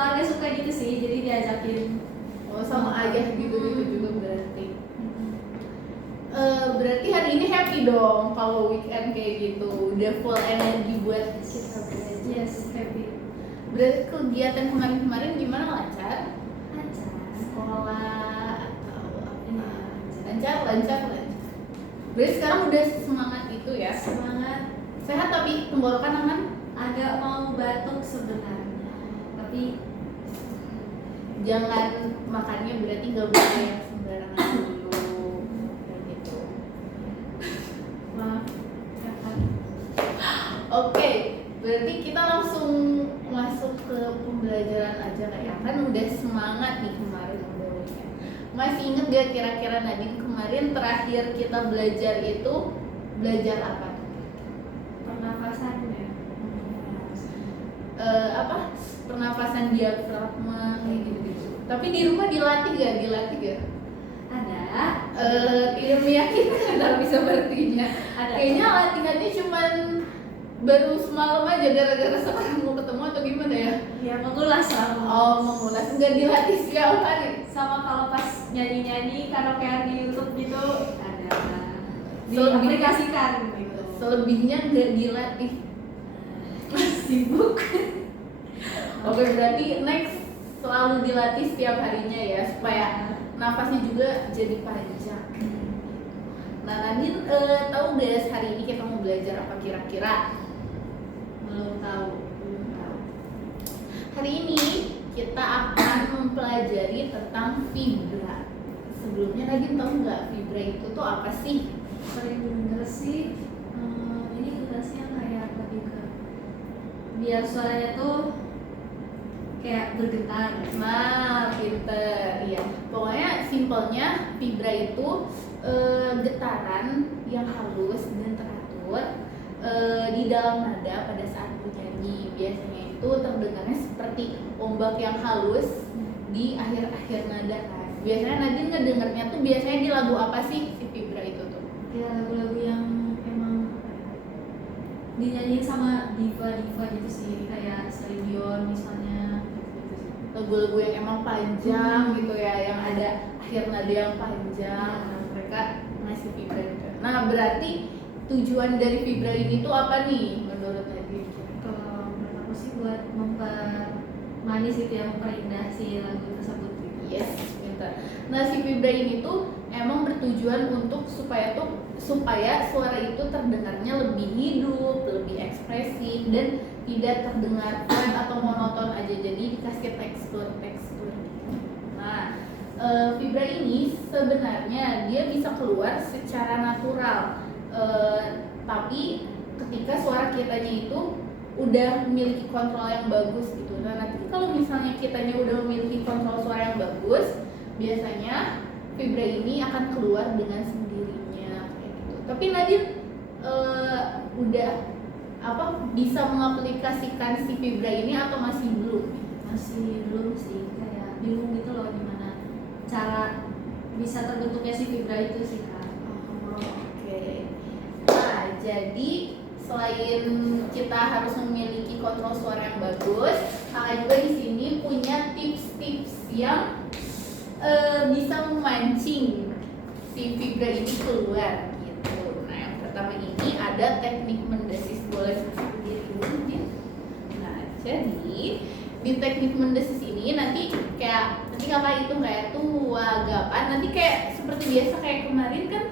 keluarga suka gitu sih, jadi diajakin. Oh, sama ayah gitu juga berarti. Berarti hari ini happy dong kalau weekend kayak gitu, udah full energi buat kita belajar. Yes, happy. Berarti kegiatan kemarin gimana, lancar? Lancar. Sekolah atau apa? Iya. Lancar. Berarti sekarang udah semangat itu ya? Semangat. Sehat tapi tenggorokan aman? Agak mau batuk sebenarnya, tapi jangan makannya berarti nggak boleh yang sembarangan dulu kayak gitu. maaf ya kan. Oke, berarti kita langsung masuk ke pembelajaran aja kayak kan udah semangat nih kemarin udah weekend. Masih inget gak kira-kira Nadine kemarin terakhir kita belajar itu belajar apa? Pernafasan ya. Pernapasan diafragma kayak gitu. Tapi di rumah dilatih gak? Ada. Tidak meyakinkan kalau bisa berartinya. Ada. Kayaknya latihannya cuman baru semalam aja gara-gara sekarang mau ketemu atau gimana ya? Ya mengulas lah. Mengulas, nggak dilatih setiap hari. Sama kalau pas nyanyi karaokean di YouTube gitu ada. Selebihnya- Diaplikasikan gitu. Selebihnya nggak dilatih. Sibuk. Oke, berarti next selalu dilatih setiap harinya ya supaya nafasnya juga jadi panjang. Nah, Nadine tahu guys hari ini kita mau belajar apa kira-kira? Belum tahu. Hari ini kita akan mempelajari tentang fibra. Sebelumnya Nadine tahu nggak fibra itu tuh apa sih? Sering denger sih. Ini tugasnya kayak lebih ke biar suaranya tuh kayak bergetar. Nah, pinter, ya. Pokoknya simpelnya fibra itu getaran yang halus dan teratur di dalam nada pada saat bernyanyi. Biasanya itu terdengarnya seperti ombak yang halus di akhir-akhir nada kan. Biasanya Nadine ngedengarnya tuh biasanya di lagu apa sih si fibra itu tuh? Ya lagu-lagu yang emang dinyanyiin sama diva-diva gitu sih, kayak Celine Dion misalnya gitu sih. Lagu-lagu yang emang panjang gitu ya, yang ada akhir nada yang panjang. Nah, mereka ngasih fibra gitu. Nah, berarti tujuan dari fibra ini tuh apa nih menurut Nadine? Kalau menurut aku sih buat mempermanis gitu ya, memperindah si lagu tersebut gitu. Yes, pintar. Nah, si fibra ini tuh emang bertujuan untuk supaya suara itu terdengarnya lebih hidup, lebih ekspresif dan tidak terdengar flat atau monoton aja. Jadi dikasih tekstur. Nah, fibra ini sebenarnya dia bisa keluar secara natural, tapi ketika suara kitanya itu udah memiliki kontrol yang bagus gitu. Nah, nanti kalau misalnya kitanya udah memiliki kontrol suara yang bagus, biasanya fibra ini akan keluar dengan sendirinya kayak gitu. Tapi Nadine udah bisa mengaplikasikan si fibra ini atau masih belum? Masih belum sih, kayak bingung gitu loh gimana cara bisa terbentuknya si fibra itu sih Kak. Oke. Nah, jadi selain kita harus memiliki kontrol suara yang bagus, kakak juga di sini punya tips-tips yang bisa memancing si fibra ini keluar gitu. Nah, yang pertama ini ada teknik mendesis. Boleh berdiri dulu ya. Nah, jadi di teknik mendesis ini nanti kakak hitung kayak 2, 8. Nanti kayak seperti biasa kayak kemarin kan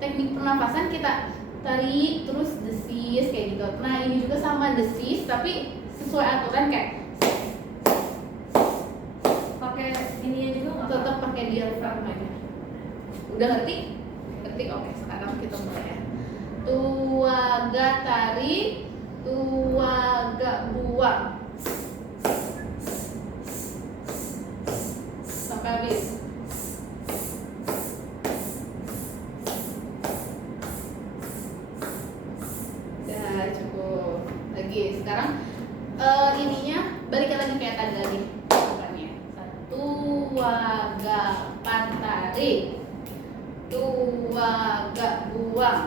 teknik pernapasan kita tarik terus desis kayak gitu. Nah, ini juga sama desis tapi sesuai aturan kayak Pakai ininya juga nggak? tetap pakai diafragmanya. Udah ngerti? Oke, sekarang kita mulai ya. Tuaga tarik, tuaga buang. Sampai habis. Udah cukup. Lagi sekarang ininya balikan lagi kayak tadi lagi. Tuaga tarik, tuaga buang.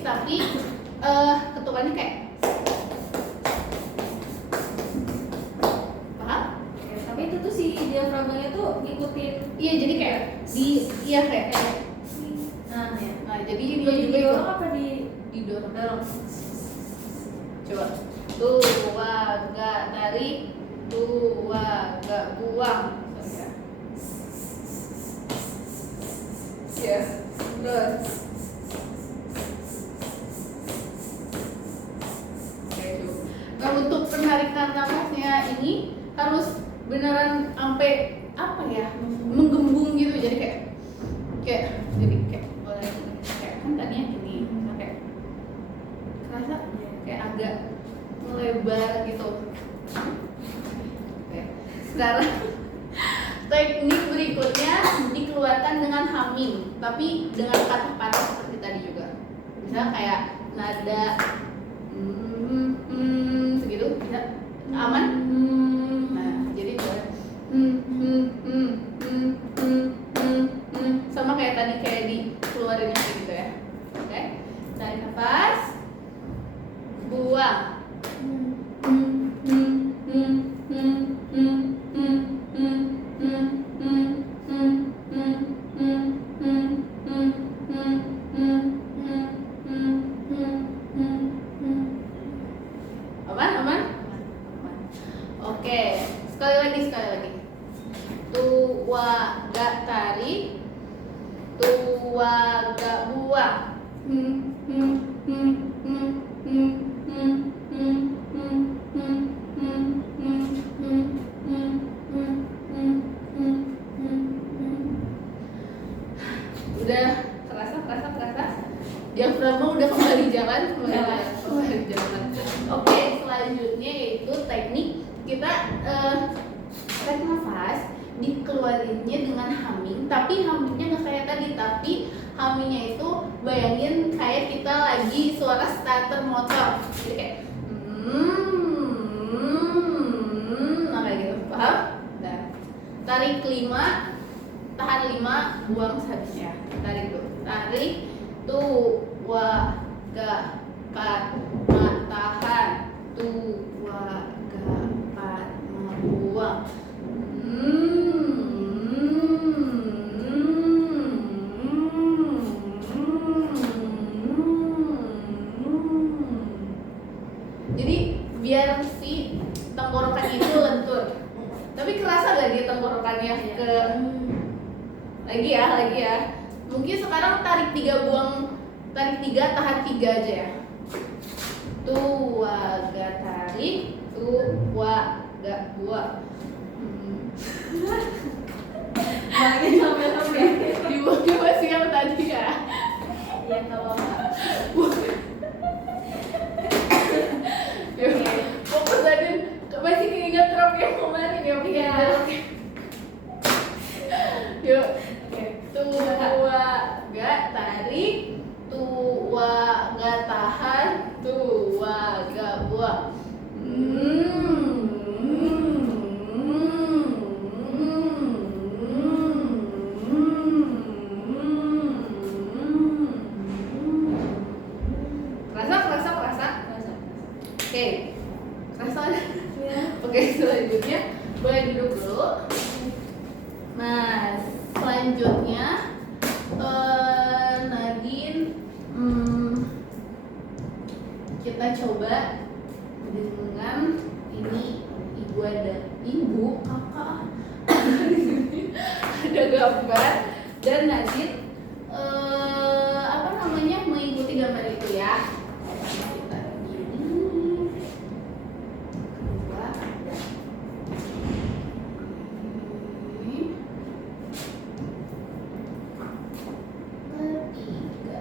tipis tapi ketukannya kayak paham? Oke, tapi itu tuh si diafragmanya tuh ngikutin. Iya, jadi kayak kayak Nah, ya. nah jadi ini Juga juga didorong apa didorong. dorong? Coba tuh agak tarik, tuh agak buang. Ya, terus. Oke, coba. Nah, untuk penarikan nafasnya ini harus beneran sampai apa ya, menggembung gitu, jadi kayak kan tadinya gini, kayak kerasa kayak agak melebar gitu. Oke. Sekarang teknik berikutnya dikeluarkan dengan humming, tapi dengan patah-patah seperti tadi juga. Misalnya kayak nada segitu, bisa aman? Nah, jadi boleh sama kayak tadi, kayak dikeluarin kayak gitu ya. Oke, tarik nafas, buang. Aman? Oke, sekali lagi. Tua gak tarik, tua gak buang. Udah kerasa? Diafragma udah kembali jalan. Oke, selanjutnya yaitu teknik kita tarik nafas, dikeluarinnya dengan humming, tapi hummingnya nggak kayak tadi, tapi hummingnya itu bayangin kayak kita lagi suara starter motor, jadi kayak nah kayak gitu, paham? Dan tarik 5, tahan 5, buang 1 ya. Tarik tuh, tarik tuh, gak, 4, tahan tuh, gak, 4, buang. Jadi biar si tenggorokan itu lentur. Tapi kerasa gak dia tenggorokannya ke lagi ya. Mungkin sekarang tarik 3 buang, tarik 3 tahan 3 aja ya. Tuh agak tarik, tuh agak buang. Makanya sampai Dibuangnya masih yang tadi ya. ya kalau Fokus aja, masih keinget drop yang kemarin ya. Iya. Yuk, tua gak tarik, tua gak tahan, tua gak buang. Kerasa? Oke, kerasa? Oke, selanjutnya boleh duduk dulu. Nah, selanjutnya Nadine, kita coba dengan ini, ibu kakak ada gambar dan Nadine mengikuti gambar itu ya. Kita gini, kedua ada ini, ketiga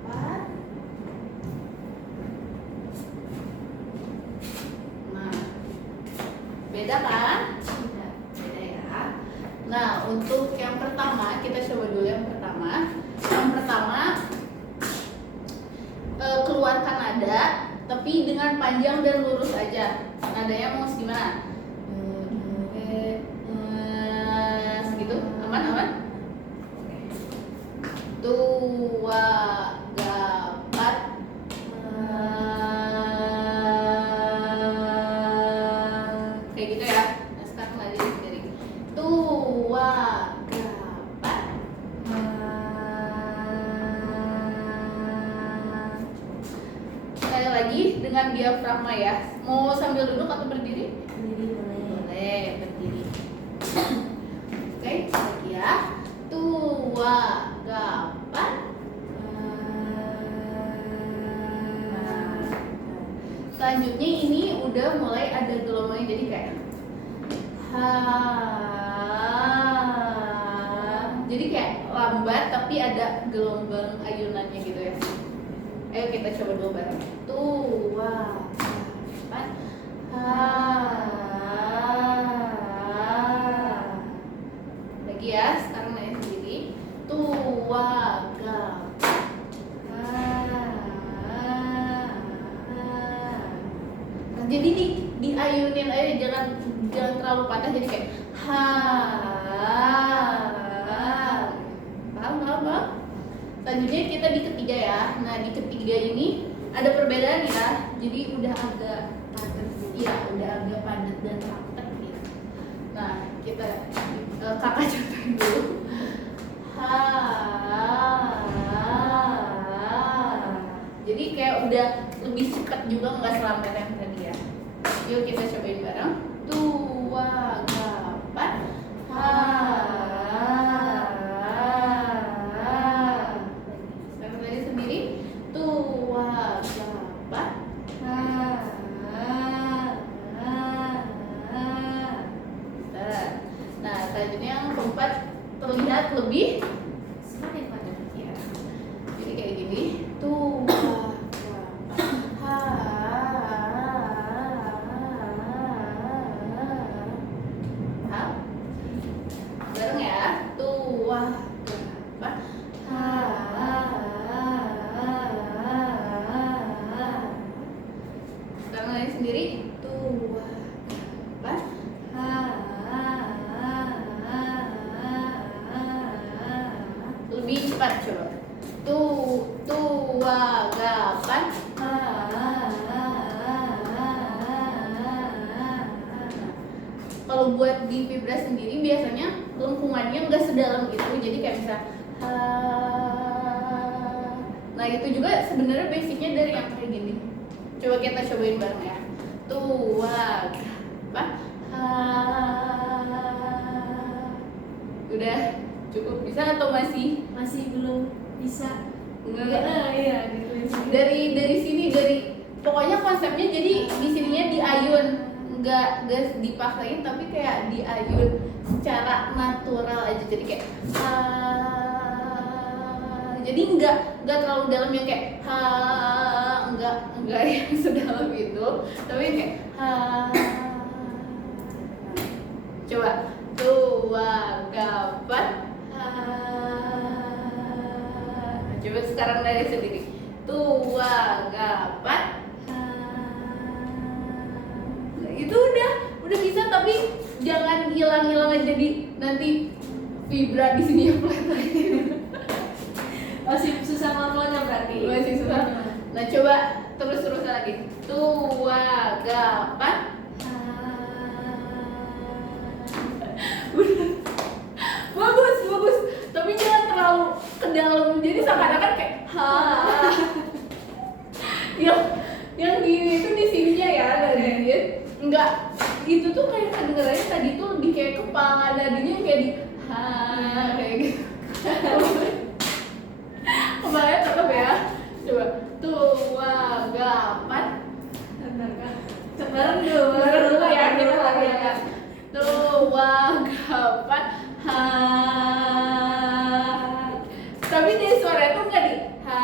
empat. Nah, beda kan? Beda ya. Nah, untuk yang pertama kita coba dulu yang pertama. Keluarkan nada, tapi dengan panjang dan lurus aja. Nadanya mau gimana? lagi dengan diafragma ya. Mau sambil duduk atau berdiri? Berdiri boleh. Boleh, berdiri. Oke, lagi ya. Tua, gapan. Selanjutnya ini udah mulai ada gelombangnya, jadi kayak ha. Jadi kayak lambat tapi ada gelombang ayunannya gitu ya. Ayo kita coba dulu bareng. Tua, gapan, ha. Lagi ya, sekarang naik sendiri. Tua, gapan, jadi diayunin aja, jangan terlalu patah, jadi kayak ha. Paham? Selanjutnya kita di ketiga ya. Nah di ketiga ini ada perbedaan ya. Jadi udah agak padat, ya udah agak padat dan rapat gitu. Nah kita kakak contohin dulu. Ha. Jadi kayak udah lebih cepat juga, nggak selambat yang tadi ya. Yuk kita cobain bareng. Tua, gapan, ha. Sekarang tadi sendiri. Tua, gapan, ha. Nah selanjutnya yang keempat terlihat lebih Semakin padat. ya. Jadi kayak gini. Tua, bareng ya. Tua, gapan, ha. Sekarang lagi sendiri. Tua, gapan, ha. Lebih cepat coba. Tua, gapan, ha. Kalau buat di vibra sendiri biasanya lengkungannya nggak sedalam itu, jadi kayak misal ha. Nah itu juga sebenarnya basicnya dari yang kayak gini. Coba kita cobain bareng ya. Tua, gapan, ha. Udah cukup bisa atau Masih belum bisa. Enggak. Iya, Dari sini, pokoknya konsepnya jadi di sininya diayun, nggak dipaksain tapi kayak diayun secara natural aja, jadi kayak ha. Jadi nggak terlalu dalam yang kayak ha, nggak yang sedalam itu, tapi kayak ha. Coba tua, gapan, ha. Coba sekarang dari sendiri. Tua, gapan, ha. Nah, itu udah bisa, tapi jangan hilang-hilangan jadi nanti vibra di sini ya flat lagi. Masih susah ngomongnya berarti. Masih susah. Nah, coba terus lagi. Tua, gapan, ha. Bagus. Tapi jangan terlalu ke dalam. Jadi seakan-akan kayak ha. yang gini itu di sininya ya, dari enggak. Itu tuh kayak kedengarannya tadi tuh lebih kayak kepala dadinya kayak di ha kayak gitu. Kepalanya tetap ya. Coba tua, gapan, Bareng dulu ya, kita lagi ya. Tua, gapan, ha. Tapi dari suara itu enggak di ha.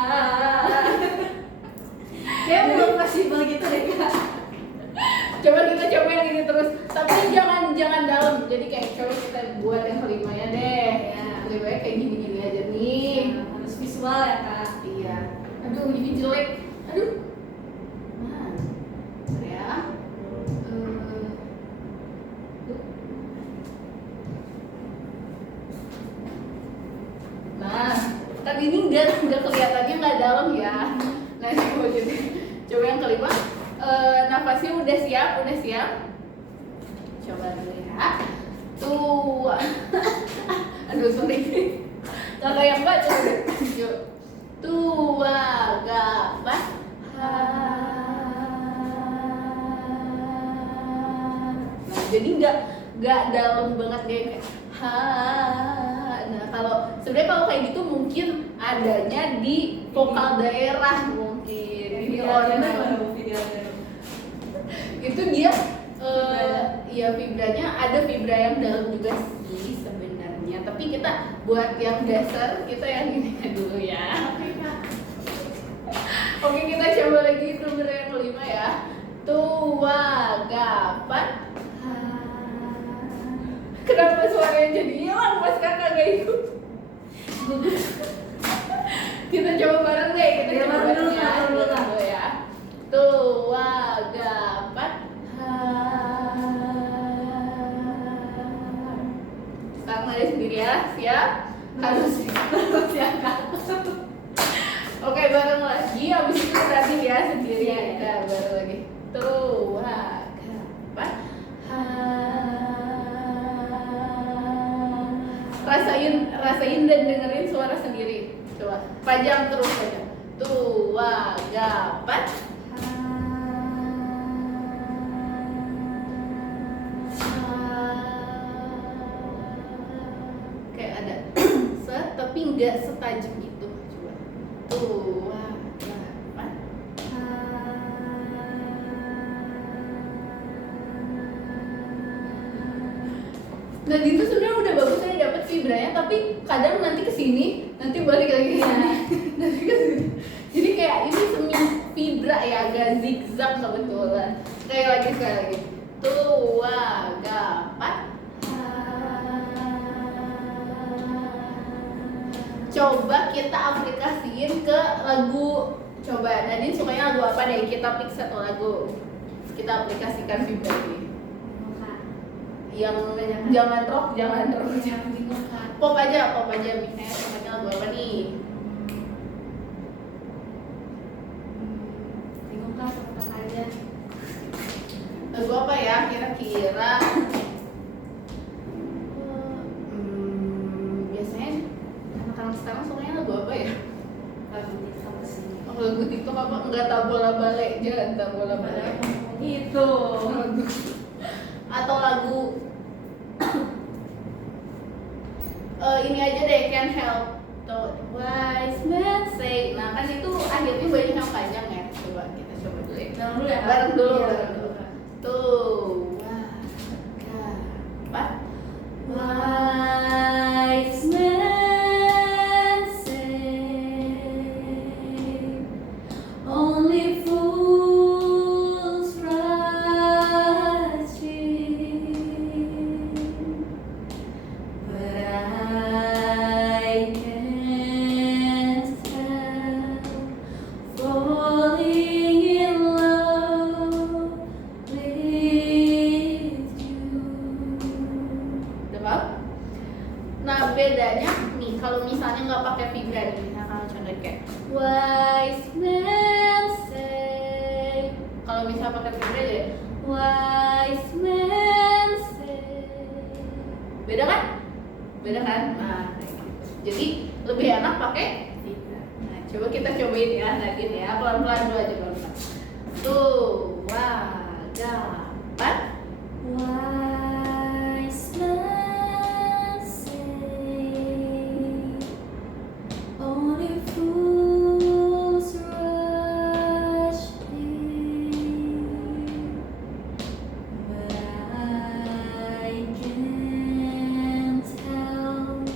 Kayak belum fleksibel gitu deh Kak. Coba kita coba yang ini terus, tapi jangan dalam. Jadi kayak coba kita buat yang kelimanya deh. Ya. Kelimanya kayak gini aja nih. Harus visual ya Kak. Iya. Aduh ini jelek. Aduh. Nah, ya. Nah, kan ini enggak kelihatannya nggak dalam ya. Nah, coba yang kelima. Nafasnya udah siap. Coba dulu ya. Tuh. Aduh sorry. Kalau yang enggak coba deh. Yuk. Tua, gapan, ha. Jadi nggak dalam banget kayak ha. Nah sebenarnya kalau kayak gitu mungkin adanya di vokal daerah mungkin di orang itu dia ya vibranya ada vibra yang dalam juga sih sebenarnya, tapi kita buat yang dasar kita yang ini dulu ya. Oke, kita coba lagi nomor yang kelima ya. Tua gapan. Kenapa suaranya jadi hilang pas kakak gak ikut? Kita coba bareng deh, kita coba bareng ya. Tua gapan. Sekarang ada sendiri ya, siap? Harus siap. Oke, bareng lagi, abis itu tadi ya sendiri ya, bareng lagi. Tua gapan. Rasain dan dengerin suara sendiri. Coba, panjang terus aja. Tua gapan. Kayak ada set tapi nggak setajam itu. Coba. Tua gapan. Nah itu sebenarnya udah bagus, saya dapat vibranya, tapi kadang nanti kesini, nanti balik lagi ke sini, nanti ke sini. Jadi kayak ini semi vibra ya, agak zigzag kebetulan. Sekali lagi. Tua gapan. Coba kita aplikasiin ke lagu. Coba Nadine sukanya lagu apa deh? Kita pick satu lagu. Kita aplikasikan vibra ini. Yang jangan rock. Pop aja misalnya sukanya lagu apa nih? Bingung kak, apa aja. Lagu apa ya kira-kira? Biasanya anak-anak sekarang sukanya lagu apa ya? Lagu TikTok sih. Lagu TikTok apa? Enggak tahu bola balik, jangan tahu bola balik. Itu. Atau lagu ini aja deh, Can't Help tuh, Wise Men Say. Nah kan itu akhirnya banyak yang panjang ya. Coba kita coba dulu ya. Bareng dulu. Tuh, gapan. Wise men say only fools rush in, but I can't help falling in love with you. Udah paham? Nah bedanya nih kalau misalnya nggak pakai vibra nih, nah kalau contoh kayak wise men say, kalau misalnya pakai vibra jadi wise men say, beda kan? Nah kayak gitu. Jadi lebih enak pakai vibra. Nah coba kita cobain ya Nadine ya, pelan-pelan dulu aja pelan-pelan. Tuh, gapan. Wise men say only fools rush in, but I can't help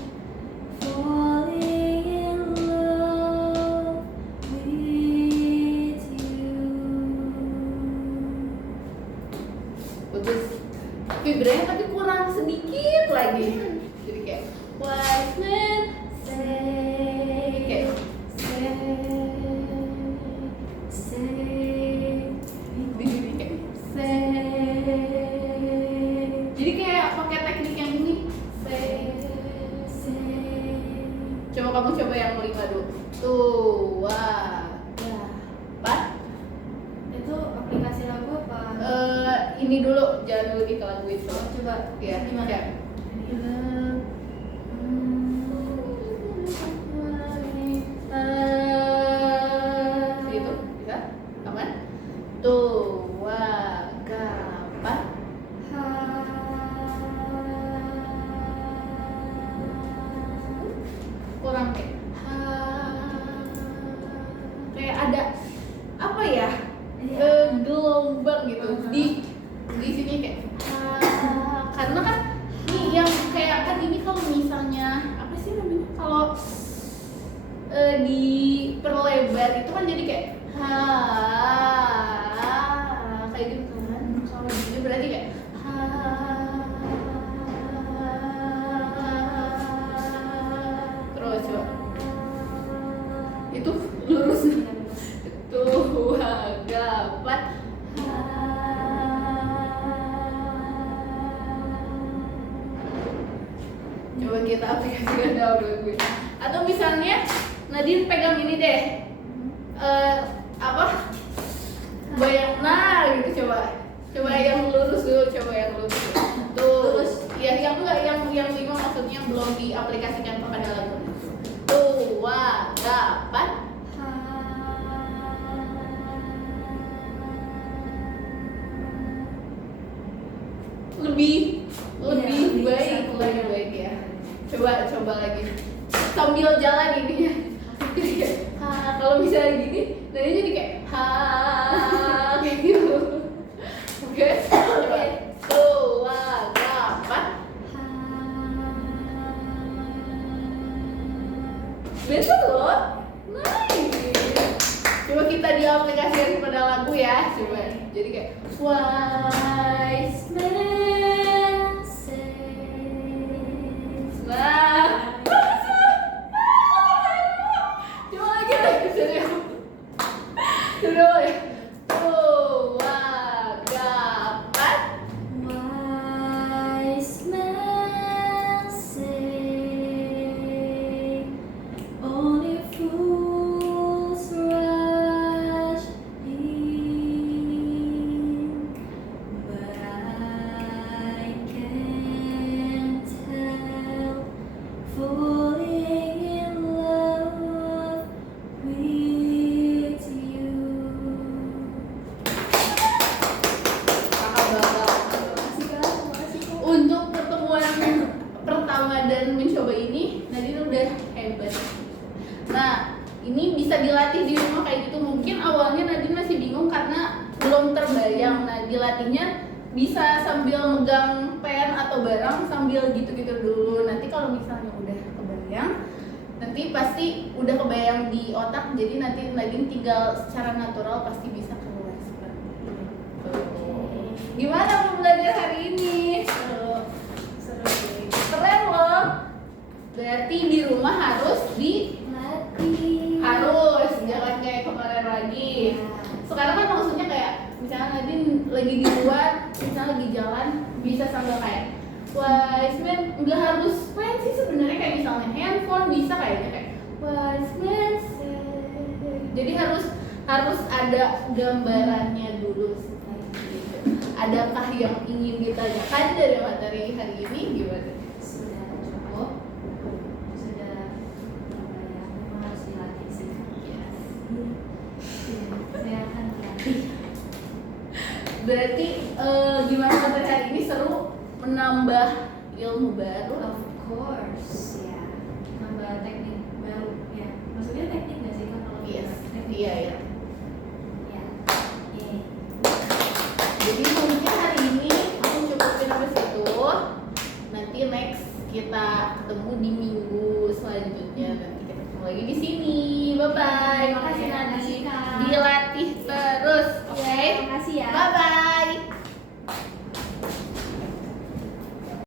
falling in love with you. Bagus. Vibranya tapi kurang sedikit lagi. Jadi kayak wise men Say, kayak say, di sini kayak. Jadi kayak pakai teknik yang ini. Coba kamu coba yang kelima dulu. Tua gapan. Itu aplikasi lagu apa? Ini dulu, jangan dulu ke lagu itu. Coba Ya, gimana? kayak itu bisa? Aman? Tua gapan. bergelombang gitu di sini kayak karena kan nih yang kayak kan ini kalau misalnya apa sih namanya kalau diperlebar itu kan jadi kayak kayak gitu kan. Kalau ini berarti kayak terus coba itu lurus itu gapat coba kita aplikasikan dalam gue atau misalnya Nadine pegang ini deh bayang gitu coba yang lurus dulu coba yang lurus terus ya yang enggak yang 5 maksudnya yang belum diaplikasikan kepada lagu tuh dapat lebih baik ya coba lagi sambil jalan ini ya jadi kayak kalau misalnya gini dan ini jadi kayak kayak gitu oke coba tuh dapat betul loh nice coba kita diaplikasikan pada lagu ya coba jadi kayak wise man says coba lagi sudah ya dapat Wise men say only fools rush in, but I can't help falling in love with you. Untuk pertemuan pertama dan mencoba ini Nadine udah hebat. Nah ini bisa dilatih di rumah kayak gitu. Mungkin awalnya Nadine masih bingung karena belum terbayang. Nah dilatihnya bisa sambil megang pen atau barang sambil gitu-gitu dulu. Nanti kalau misalnya udah kebayang nanti pasti udah kebayang di otak. Jadi nanti Nadine tinggal secara natural pasti bisa keluar seperti ini. Gimana mau belajar hari ini? Seru Keren loh. Berarti di rumah harus jangan kayak kemarin lagi. Sekarang kan maksudnya kayak misalnya Nadine lagi di luar, misalnya lagi jalan bisa sambil kayak wise man, nggak harus pen sih sebenarnya kayak misalnya handphone bisa kayaknya kayak wise man say. Jadi harus ada gambarannya dulu seperti itu. Adakah yang ingin ditanyakan dari materi hari ini gimana? sudah cukup sudah memang harus dilatih sih. Yes. Saya akan dilatih. Berarti gimana materi hari ini seru menambah ilmu baru? Of course ya, nambah teknik baru ya. Maksudnya teknik nggak sih kan kalau Yes. teknik? Iya. Ya. Jadi mungkin hari ini aku cukupin sampai situ. Nanti next kita ketemu di minggu selanjutnya.